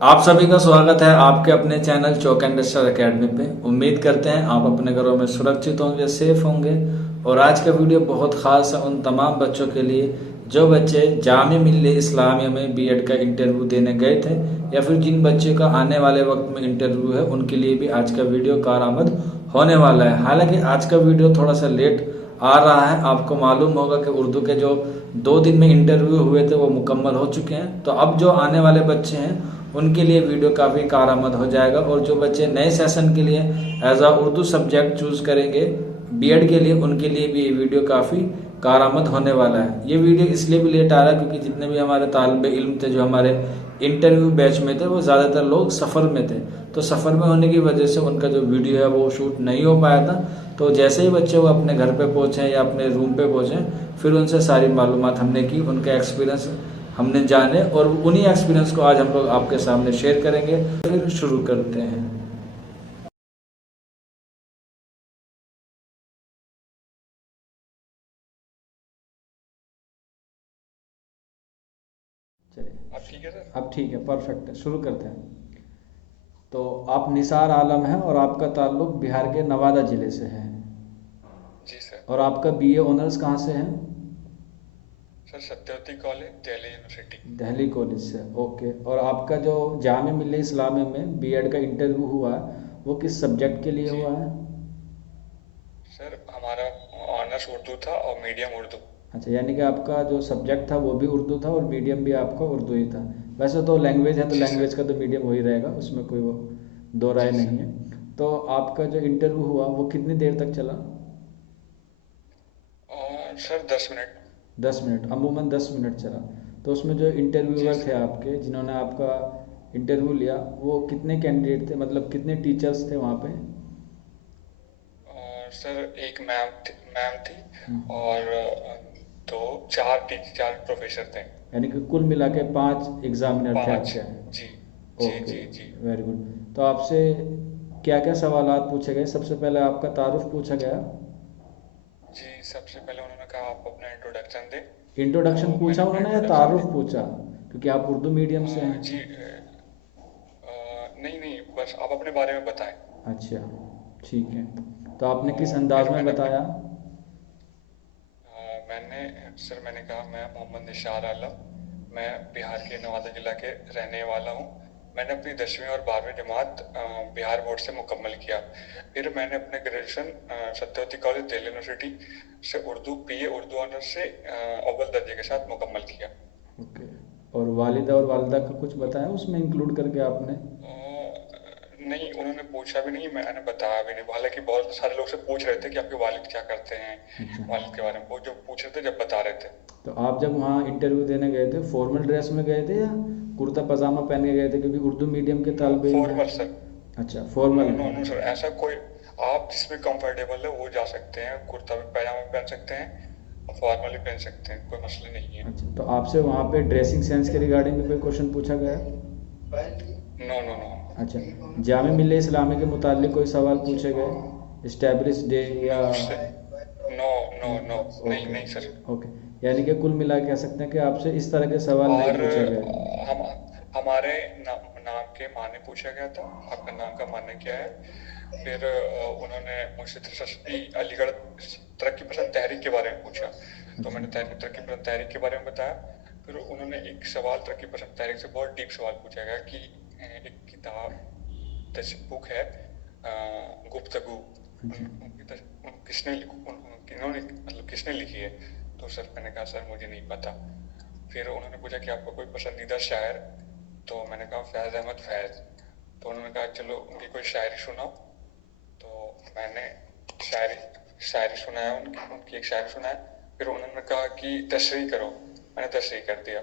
आप सभी का स्वागत है आपके अपने channel chalk and star academy पे। उम्मीद करते हैं आप अपने घरों में सुरक्षित होंगे, सेफ होंगे। और आज का वीडियो बहुत खास है उन तमाम बच्चों के लिए जो बच्चे जामिया मिल्लिया इस्लामिया में बीएड का इंटरव्यू देने गए थे, या फिर जिन बच्चे का आने वाले वक्त में इंटरव्यू है, उनके लिए भी आज का वीडियो कारआमद होने वाला है। हालांकि आज का वीडियो थोड़ा सा लेट आ रहा है। आपको मालूम होगा कि उर्दू के जो 2 दिन में इंटरव्यू हुए थे वो मुकम्मल हो चुके हैं। तो अब जो आने वाले बच्चे हैं उनके लिए वीडियो काफ़ी कारआमद हो जाएगा। और जो बच्चे नए सेशन के लिए एज आ उर्दू सब्जेक्ट चूज़ करेंगे बीएड के लिए, उनके लिए भी ये वीडियो काफ़ी कारआमद होने वाला है। ये वीडियो इसलिए भी लेट आ रहा है क्योंकि जितने भी हमारे तालिबे इल्म थे जो हमारे इंटरव्यू बैच में थे, वो ज़्यादातर लोग सफ़र में थे। तो सफ़र में होने की वजह से उनका जो वीडियो है वो शूट नहीं हो पाया था। तो जैसे ही बच्चे वो अपने घर पे पहुँचे या अपने रूम पे पहुँचे, फिर उनसे सारी मालूमात हमने की, उनका एक्सपीरियंस हमने जाने, और उन्हीं एक्सपीरियंस को आज हम लोग आपके सामने शेयर करेंगे। फिर शुरू करते हैं। चलिए, अब ठीक है सर। अब ठीक है, परफेक्ट है, शुरू करते हैं। तो आप निसार आलम हैं और आपका ताल्लुक बिहार के नवादा ज़िले से है। जी सर। और आपका बीए ऑनर्स कहाँ से है? Sir Satyavati college Delhi university. Delhi college से, ओके। और आपका जो जामिया मिल्लिया इस्लामिया में बीएड का इंटरव्यू हुआ है वो किस सब्जेक्ट के लिए जी हुआ है? सर, हमारा ऑनर्स उर्दू था और मीडियम उर्दू। अच्छा, यानी कि आपका जो सब्जेक्ट था वो भी उर्दू था और मीडियम भी आपका उर्दू ही था। वैसे तो लैंग्वेज है तो जी लैंग्वेज सर। का तो मीडियम हो ही रहेगा, उसमें कोई वो दो राय जी नहीं सर। है। तो आपका जो इंटरव्यू हुआ वो कितनी देर तक चला? और सर 10 मिनट। 10 मिनट, अमूमन 10 मिनट चला। तो उसमें जो जी इंटरव्यूअर थे सर। आपके जिन्होंने आपका इंटरव्यू लिया, वो कितने कैंडिडेट थे, मतलब कितने टीचर्स थे वहाँ पे? और सर एक मैम थी हम्म। और दो चार प्रोफेसर थे। यानी कि कुल मिला के 5 एग्जामिनर थे पांच। आपके? जी जी ओके, जी जी। Very good. तो आपसे क्या क्या सवालात पूछे गए? सबसे पहले आपका तारुफ पूछा गया। जी सबसे पहले उन्होंने कहा आप अपना इंट्रोडक्शन दें। तो इंट्रोडक्शन पूछा मैंने अपना उन्होंने या इंट्रोडक्शन तारुफ दिया। पूछा? क्योंकि आप उर्दू मीडियम से जी हैं। नहीं नहीं, बस आप अपने बारे में बताएं। अच्छा, ठीक है। तो आपने तो किस फिर अंदाज में मैंने अपने बताया? मैंने सर मैंने कहा मैं मोहम्मद निशार आलम, मैं बिहार के नवादा जिला के रहने वाला हूँ। मैंने अपनी 10वीं और 12वीं जमात बिहार बोर्ड से मुकम्मल किया। फिर मैंने अपने graduation Satyavati college Delhi university से उर्दू बीए उर्दू ऑनर्स से अव्वल दर्जे के साथ मुकम्मल किया। ओके। और वालिदा और वालदा का कुछ बताया उसमें इंक्लूड करके आपने? नहीं, उन्होंने पूछा भी नहीं, मैंने बताया भी नहीं। हालांकि बहुत सारे लोग से पूछ रहे थे कि आपके वालिद क्या करते हैं, अच्छा। वालिद के बारे में वो जो पूछ रहे थे जब बता रहे थे। तो आप जब वहाँ इंटरव्यू देने गए थे फॉर्मल ड्रेस में गए थे या कुर्ता पजामा पहन के गए थे, क्योंकि उर्दू मीडियम के नो तालिबे इल्म हैं? Formal sir. अच्छा, नो फॉर्मल नो है। नो सर, ऐसा कोई आप जिसमें कंफर्टेबल है वो जा सकते हैं, कुर्ता भी पजामा भी पहन सकते हैं और फॉर्मल भी पहन सकते हैं, कोई मसला नहीं है। अच्छा, तो आपसे वहाँ पे ड्रेसिंग सेंस के रिगार्डिंग भी कोई क्वेश्चन पूछा गया? No no no. अच्छा, जामिया मिल्लिया इस्लामी के मुतालिक कोई सवाल पूछे गए, इस्टेब्लिश डे या? No sir. No no no. नहीं ओके, नहीं सर। ओके। यानी कि कुल मिला के कह सकते हैं कि आपसे इस तरह के सवाल नहीं और पूछे गए। हम हमारे नाम के माने पूछा गया था, आपका नाम का माने क्या है। फिर उन्होंने मुझसे दिलचस्पी अलीगढ़ तरक्की पसंद तहरीक के बारे में पूछा। तो अच्छा। मैंने तरक्की पसंद तहरीक के बारे में बताया। फिर उन्होंने एक सवाल तरक्की पसंद तहरीक से बहुत डीप सवाल पूछा गया कि एक किताब बुक है गुफ्तगू, अच्छा। किसने इन्होंने मतलब किसने लिखी है। तो सर मैंने कहा सर मुझे नहीं पता। फिर उन्होंने पूछा कि आपका कोई पसंदीदा शायर। तो मैंने कहा फैज़ अहमद फैज़। तो उन्होंने कहा चलो उनकी कोई शायरी सुनाओ। तो मैंने शायरी शायरी सुनाया, उनकी उनकी एक शायरी सुनाया। फिर उन्होंने कहा कि तशरीह करो। मैंने तशरीह कर दिया।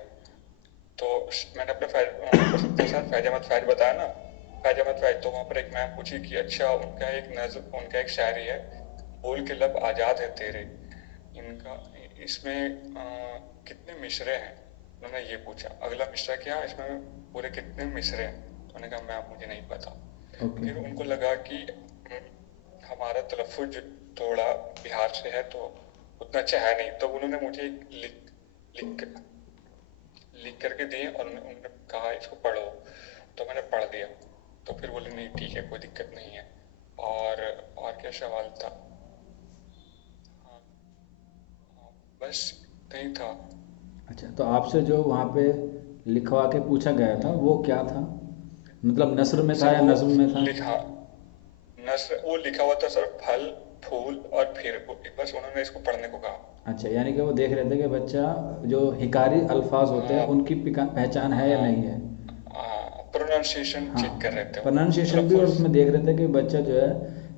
तो मैंने अपने पसंदीदा शायर फैज़ अहमद फैज़ बताया ना, फैज़ अहमद फैज़। तो वहाँ पर एक मैम पूछी कि अच्छा उनका एक शायरी है, बोल के लब आज़ाद है तेरे, इनका इसमें कितने मिसरे हैं। उन्होंने ये पूछा अगला मिसरा क्या है इसमें, पूरे कितने मिसरे हैं। तो उन्होंने कहा मैम मुझे नहीं पता। ओके। फिर उनको लगा कि हमारा तलफ़ुज़ थोड़ा बिहार से है तो उतना अच्छा है नहीं। तो उन्होंने मुझे लिख लिख लिख करके दिए और उन्होंने कहा इसको पढ़ो। तो मैंने पढ़ दिया। तो फिर बोले नहीं ठीक है, कोई दिक्कत नहीं है। और क्या सवाल था? हाँ, हाँ, बस नहीं था। अच्छा, तो आपसे जो वहाँ पे लिखवा के पूछा गया था वो क्या था? मतलब नस्र में था सर या वो नज्म में था? लिखा नस्र वो लिखा हुआ था सर, फल फूल और फिर बस उन्होंने इसको पढ़ने को कहा। अच्छा, यानी कि वो देख रहे थे कि बच्चा जो हिकारी अल्फाज होते हैं हाँ, उनकी पहचान है या हाँ, नहीं है। प्रोनाउंसिएशन हाँ, चेक कर रहे थे वो, प्रोनाउंसिएशन भी, और तलफ़ुज़। उसमें देख रहे थे कि बच्चा जो है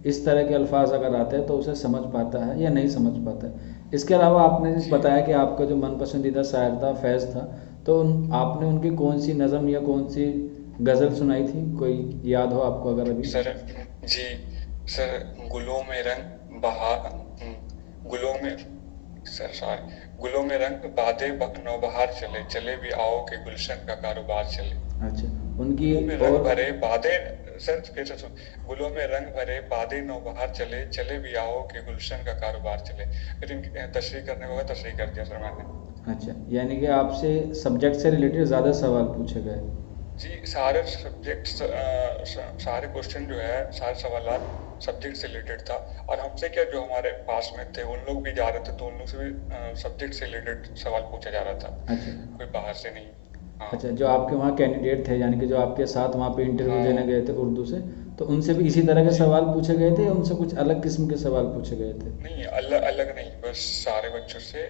इस तरह के अल्फाज अगर आते हैं तो उसे समझ पाता है या नहीं समझ पाता है। इसके अलावा आपने जी बताया कि आपका जो मन पसंदीदा शायर था फैज़ था, तो आपने उनकी कौन सी नज़म या कौन सी गज़ल सुनाई थी, कोई याद हो आपको अगर अभी? सर, जी सर, गुलों में रंग गुलों में सर सॉरी गुलों में रंग बादे नौबहार चले, चले भी आओ के गुलशन का कारोबार चले। अच्छा, उनकी गुलों में रंग और भरे बादे सर फिर से सुन, गुलों में रंग भरे बादे नौबहार चले, चले भी आओ के गुलशन का कारोबार चले। फिर इनकी तशरीह करने को कहा, तशरीह कर दिया सर मैंने। अच्छा, यानी कि आपसे सब्जेक्ट से रिलेटेड ज़्यादा सवाल पूछे गए। जी, सारे सब्जेक्ट्स सारे क्वेश्चन जो है, सारे सवालात सब्जेक्ट से रिलेटेड था। और हमसे क्या, जो हमारे पास में थे उन लोग भी जा रहे थे, तो उन लोग से भी सब्जेक्ट से रिलेटेड सवाल पूछा जा रहा था, अच्छा। कोई बाहर से नहीं। हाँ, अच्छा, जो आपके वहाँ कैंडिडेट थे यानी कि जो आपके साथ वहाँ पे इंटरव्यू देने हाँ, गए थे उर्दू से, तो उनसे भी इसी तरह के जी सवाल पूछे गए थे या उनसे कुछ अलग किस्म के सवाल पूछे गए थे? नहीं, अलग अलग नहीं, बस सारे बच्चों से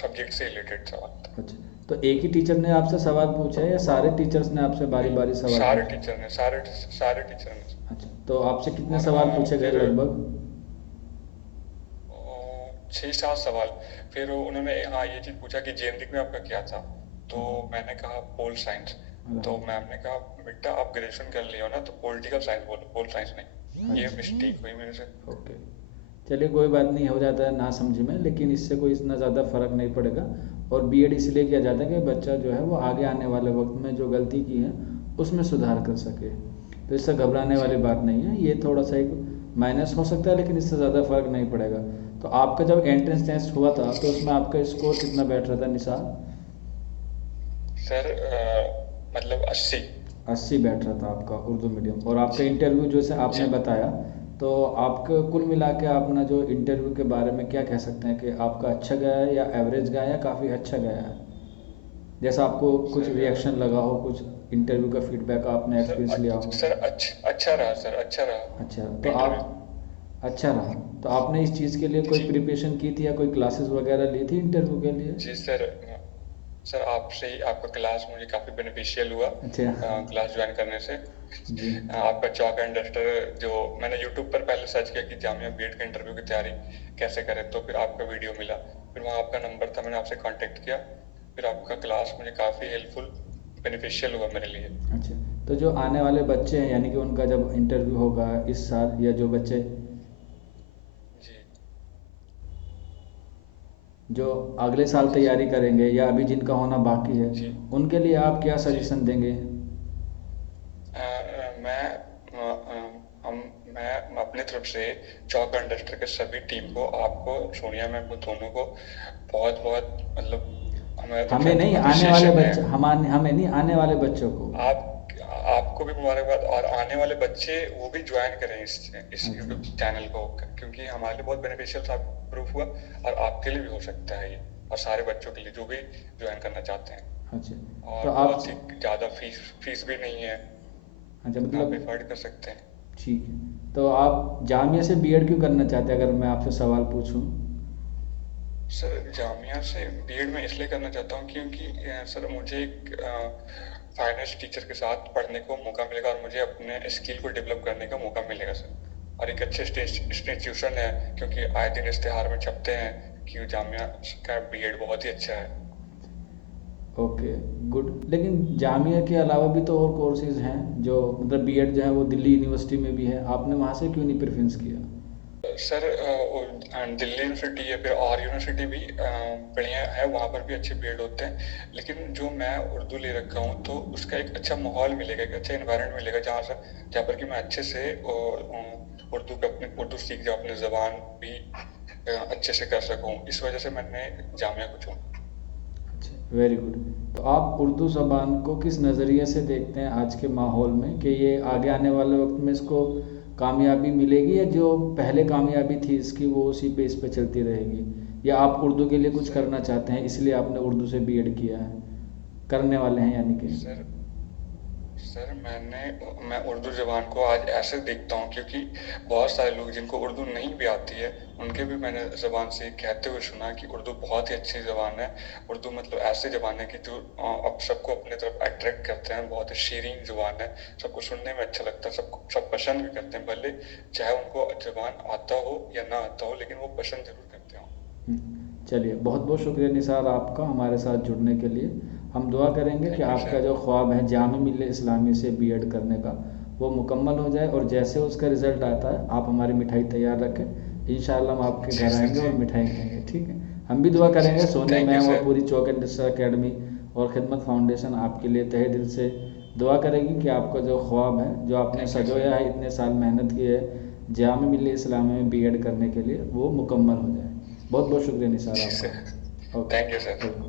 सब्जेक्ट से रिलेटेड सवाल था। अच्छा, तो एक ही टीचर ने आपसे सवाल पूछा है या सारे टीचर्स ने आपसे बारी नहीं, बारी सवाल सारे पूछे? टीचर ने सारे टीचर ने। अच्छा, तो आपसे कितने और सवाल पूछे गए फिर लगभग? 6-7 सवाल। फिर उन्होंने हाँ ये चीज़ पूछा कि जेएनरिक में आपका क्या था, तो मैंने कहा पोल साइंस। तो मैम ने कहा बेटा आप ग्रेजुएशन कर लिए हो ना, तो पॉलिटिकल साइंस बोलो, पोल साइंस नहीं। ये अच्छा, मिस्टेक हुई मेरे से। ओके। चलिए कोई बात नहीं, हो जाता है ना समझ में, लेकिन इससे कोई इतना ज़्यादा फ़र्क नहीं पड़ेगा। और बीएड इसलिए किया जाता है कि बच्चा जो है वो आगे आने वाले वक्त में जो गलती की है उसमें सुधार कर सके। तो इससे घबराने जी वाली बात नहीं है, ये थोड़ा सा एक माइनस हो सकता है लेकिन इससे ज़्यादा फ़र्क नहीं पड़ेगा। तो आपका जब एंट्रेंस टेस्ट हुआ था तो उसमें आपका स्कोर कितना बैठ रहा था निसार? सर मतलब 80। 80 बैठ रहा था आपका उर्दू मीडियम। और आपका जी इंटरव्यू जैसे आपने जी बताया, तो आपका कुल मिला के अपना जो इंटरव्यू के बारे में क्या कह सकते हैं कि आपका अच्छा गया है या एवरेज गया है या काफ़ी अच्छा गया है? जैसा आपको कुछ सर रिएक्शन लगा हो, कुछ इंटरव्यू का फीडबैक आपने एक्सपीरियंस लिया हो? सर अच्छा रहा सर, अच्छा अच्छा, तो रहा इंटरव्यू। आप अच्छा रहा। तो आपने इस चीज़ के लिए कोई जी प्रिपरेशन की थी या कोई क्लासेस वगैरह ली थी इंटरव्यू के लिए? जी सर, सर आपसे ही आपका क्लास मुझे काफ़ी बेनिफिशियल हुआ, अच्छा। क्लास ज्वाइन करने से। जी। आपका चॉक एंड डस्टर जो मैंने यूट्यूब पर पहले सर्च किया कि जामिया बीएड का इंटरव्यू की तैयारी कैसे करें, तो फिर आपका वीडियो मिला, फिर वहाँ आपका नंबर था, मैंने आपसे कांटेक्ट किया। फिर आपका क्लास मुझे काफ़ी हेल्पफुल बेनिफिशियल हुआ मेरे लिए। अच्छा, तो जो आने वाले बच्चे हैं यानी कि उनका जब इंटरव्यू होगा इस साल, या जो बच्चे जी जो अगले साल जी तैयारी सर। करेंगे या अभी जिनका होना बाकी है, जी उनके लिए आप क्या जी सजेशन देंगे? मैं हम मैं अपने तरफ से चॉक एंड डस्टर के सभी टीम को, आपको, सोनिया मैम को, दोनों को बहुत बहुत मतलब हमारे तरफ से हमें नहीं, आने वाले अप्रिसिएशन है। बच्चे, हमें नहीं, आने वाले बच्चों को। आप आपको भी मुबारकबाद, और आने वाले बच्चे वो भी ज्वाइन करें इस अच्छा। यूट्यूब चैनल को, क्योंकि हमारे लिए बहुत बेनिफिशियल साबित प्रूफ हुआ, और आपके लिए भी हो सकता है ये, और सारे बच्चों के लिए जो भी ज्वाइन करना चाहते हैं। अच्छा, तो और आप, बहुत ही ज़्यादा फीस भी नहीं है, अच्छा आप मतलब, एफर्ड कर सकते हैं। ठीक है, तो आप जामिया से बीएड क्यों करना चाहते हैं अगर मैं आपसे सवाल पूछूं? सर जामिया से बीएड में इसलिए करना चाहता हूँ क्योंकि सर मुझे एक फाइनेंस टीचर के साथ पढ़ने को मौका मिलेगा, और मुझे अपने स्किल को डेवलप करने का मौका मिलेगा सर। और एक अच्छे इंस्टीट्यूशन है, क्योंकि आए दिन इश्तेहार में छपते हैं कि जामिया का बीएड बहुत ही अच्छा है। Okay, good. लेकिन जामिया के अलावा भी तो और कोर्सेज हैं जो मतलब बीएड जो है वो दिल्ली यूनिवर्सिटी में भी है, आपने वहाँ से क्यों नहीं प्रेफरेंस किया? सर दिल्ली यूनिवर्सिटी या फिर और यूनिवर्सिटी भी बढ़िया है, वहाँ पर भी अच्छे बीएड होते हैं। लेकिन जो मैं उर्दू ले रखा हूँ, तो उसका एक अच्छा माहौल मिलेगा, एक अच्छा इन्वायरमेंट मिलेगा, जहाँ पर कि मैं अच्छे से उर्दू सीख जाऊँ, अपनी ज़बान भी अच्छे से कर सकूँ। इस वजह से मैंने जामिया को चुना। अच्छा, वेरी गुड। तो आप उर्दू ज़बान को किस नज़रिए से देखते हैं आज के माहौल में, कि ये आगे आने वाले वक्त में इसको कामयाबी मिलेगी, या जो पहले कामयाबी थी इसकी वो उसी पेस पे चलती रहेगी, या आप उर्दू के लिए कुछ सर करना चाहते हैं इसलिए आपने उर्दू से बीएड किया है, करने वाले हैं यानी कि? सर सर मैं उर्दू ज़बान को आज ऐसे देखता हूँ, क्योंकि बहुत सारे लोग जिनको उर्दू नहीं भी आती है उनके भी मैंने ज़बान से कहते हुए सुना कि उर्दू बहुत ही अच्छी ज़बान है। उर्दू मतलब ऐसी ज़बान है कि जो अब सबको अपने तरफ अट्रैक्ट करते हैं, बहुत ही शीरीन ज़ुबान है, सबको सुनने में अच्छा लगता है, सबको सब पसंद भी करते हैं, भले चाहे उनको ज़बान आता हो या ना आता हो, लेकिन वो पसंद ज़रूर करते हो। चलिए, बहुत बहुत शुक्रिया निसार आपका हमारे साथ जुड़ने के लिए। हम दुआ करेंगे कि थैंक यू आपका सर। जो ख्वाब है जामिया मिल्लिया इस्लामिया से बीएड करने का वो मुकम्मल हो जाए, और जैसे उसका रिज़ल्ट आता है आप हमारी मिठाई तैयार रखें, इंशाल्लाह हम आपके जी घर सर आएंगे जी। और मिठाई खाएंगे, ठीक है? हम भी दुआ जी करेंगे, सर, सोने थैंक यू मैम और सर। पूरी चौक इंडस्ट्रियल अकेडमी और खिदमत फाउंडेशन आपके लिए तहे दिल से दुआ करेगी कि आपका जो ख्वाब है, जो आपने थैंक यू सजोया सर। है, इतने साल मेहनत की है जामिया मिल्लिया इस्लामिया में बीएड करने के लिए, वो मुकम्मल हो जाए। बहुत बहुत शुक्रिया निसार जी सर, आपका। Okay, thank you sir. Welcome.